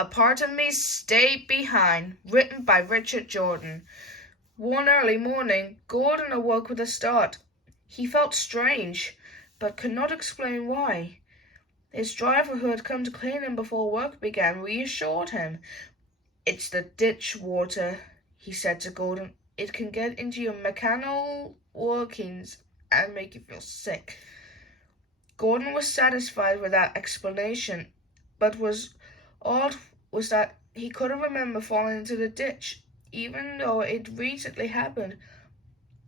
A Part of Me Stayed Behind, written by Richard Jordan. One early morning, Gordon awoke with a start. He felt strange, but could not explain why. His driver, who had come to clean him before work began, reassured him. "It's the ditch water," he said to Gordon. "It can get into your mechanical workings and make you feel sick." Gordon was satisfied with that explanation, but was odd was that he couldn't remember falling into the ditch, even though it recently happened.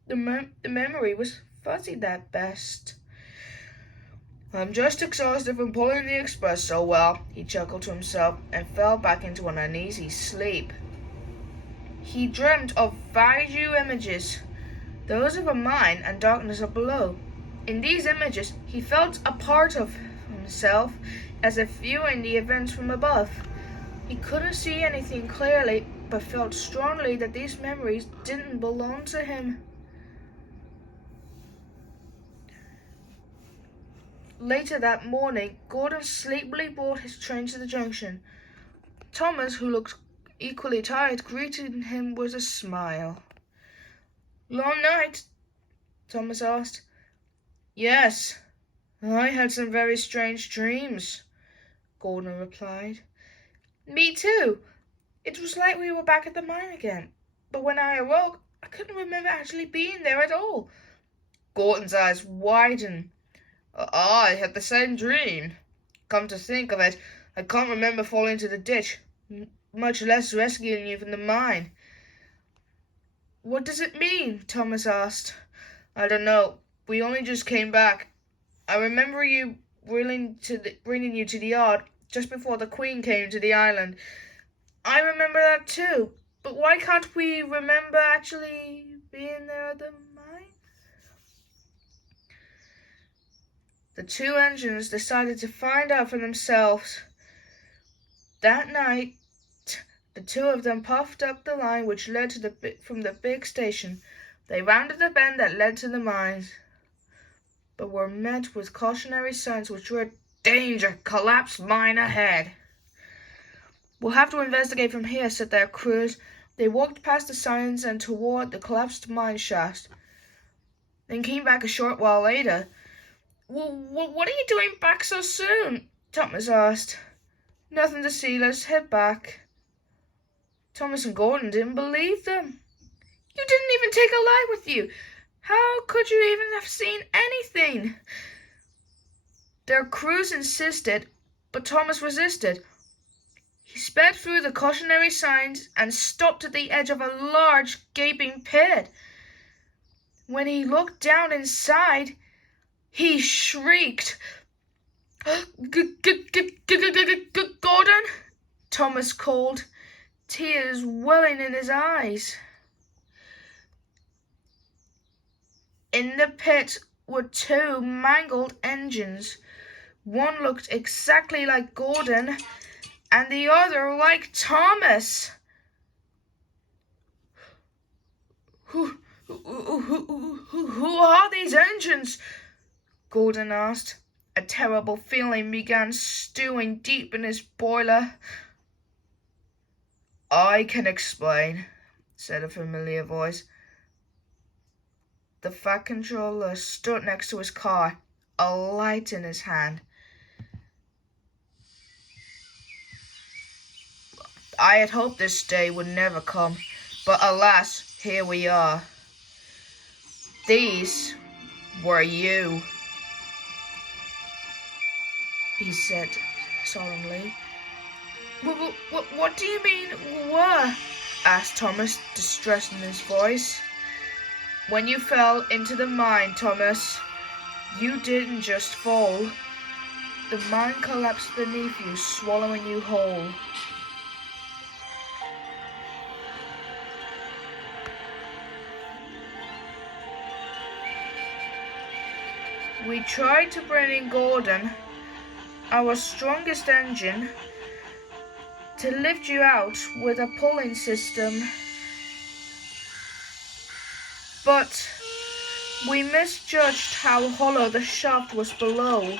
The memory was fuzzy at best. "I'm just exhausted from pulling the express so well," he chuckled to himself, and fell back into an uneasy sleep. He dreamed of vague images, those of a mine and darkness up below. In these images, he felt a part of himself, as if viewing the events from above. He couldn't see anything clearly, but felt strongly that these memories didn't belong to him. Later that morning, Gordon sleepily boarded his train to the junction. Thomas, who looked equally tired, greeted him with a smile. "Long night?" Thomas asked. "Yes, I had some very strange dreams," Gordon replied. "Me too. It was like we were back at the mine again, but when I awoke, I couldn't remember actually being there at all." Gordon's eyes widened. "I had the same dream. Come to think of it, I can't remember falling into the ditch, much less rescuing you from the mine." "What does it mean?" Thomas asked. "I don't know. We only just came back. I remember you bringing you to the yard just before the Queen came to the island." "I remember that too. But why can't we remember actually being there at the mine?" The two engines decided to find out for themselves. That night, the two of them puffed up the line which led from the big station. They rounded the bend that led to the mines, but were met with cautionary signs which read, "Danger! Collapsed mine ahead." "We'll have to investigate from here," said their crews. They walked past the signs and toward the collapsed mine shaft, then came back a short while later. What are you doing back so soon?" Thomas asked. "Nothing to see. Let's head back." Thomas and Gordon didn't believe them. "You didn't even take a light with you. How could you even have seen anything?" Their crews insisted, but Thomas resisted. He sped through the cautionary signs and stopped at the edge of a large, gaping pit. When he looked down inside, he shrieked. "Gordon!" Thomas called, tears welling in his eyes. In the pit were two mangled engines. One looked exactly like Gordon, and the other like Thomas. Who are these engines?" Gordon asked. A terrible feeling began stewing deep in his boiler. "I can explain," said a familiar voice. The Fat Controller stood next to his car, a light in his hand. "I had hoped this day would never come, but alas, here we are. These were you," he said solemnly. What do you mean, were?" asked Thomas, distress in his voice. "When you fell into the mine, Thomas, you didn't just fall. The mine collapsed beneath you, swallowing you whole." "We tried to bring in Gordon, our strongest engine, to lift you out with a pulling system, but we misjudged how hollow the shaft was below,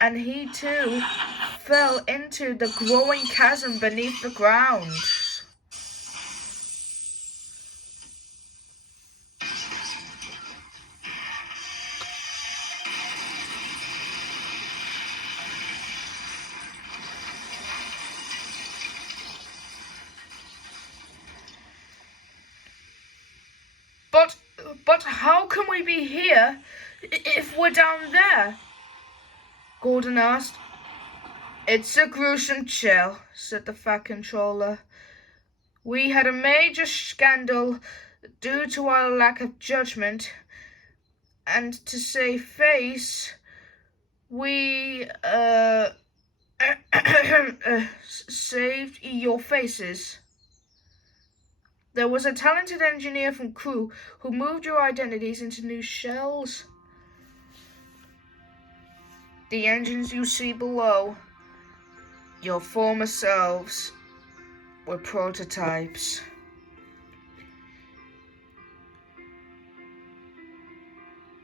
and he too fell into the growing chasm beneath the ground. But how can we be here if we're down there? Gordon asked. It's a gruesome chill, said the Fat Controller. We had a major scandal due to our lack of judgment, and to save face, we, saved your faces. There was a talented engineer from Crew who moved your identities into new shells. The engines you see below, your former selves, were prototypes.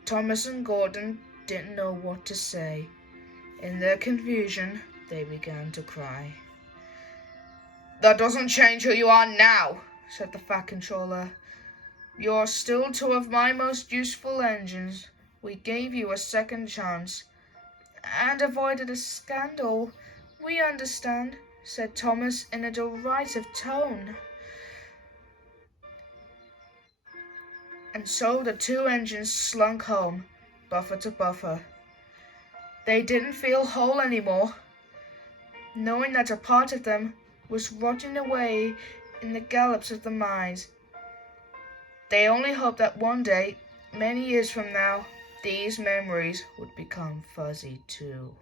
Thomas and Gordon didn't know what to say. In their confusion, they began to cry. That doesn't change who you are now, said the Fat Controller. You're still two of my most useful engines. We gave you a second chance and avoided a scandal. We understand, said Thomas in a derisive tone. And so the two engines slunk home, buffer to buffer. They didn't feel whole anymore, knowing that a part of them was rotting away in the gallops of the mines. They only hoped that one day, many years from now, these memories would become fuzzy too.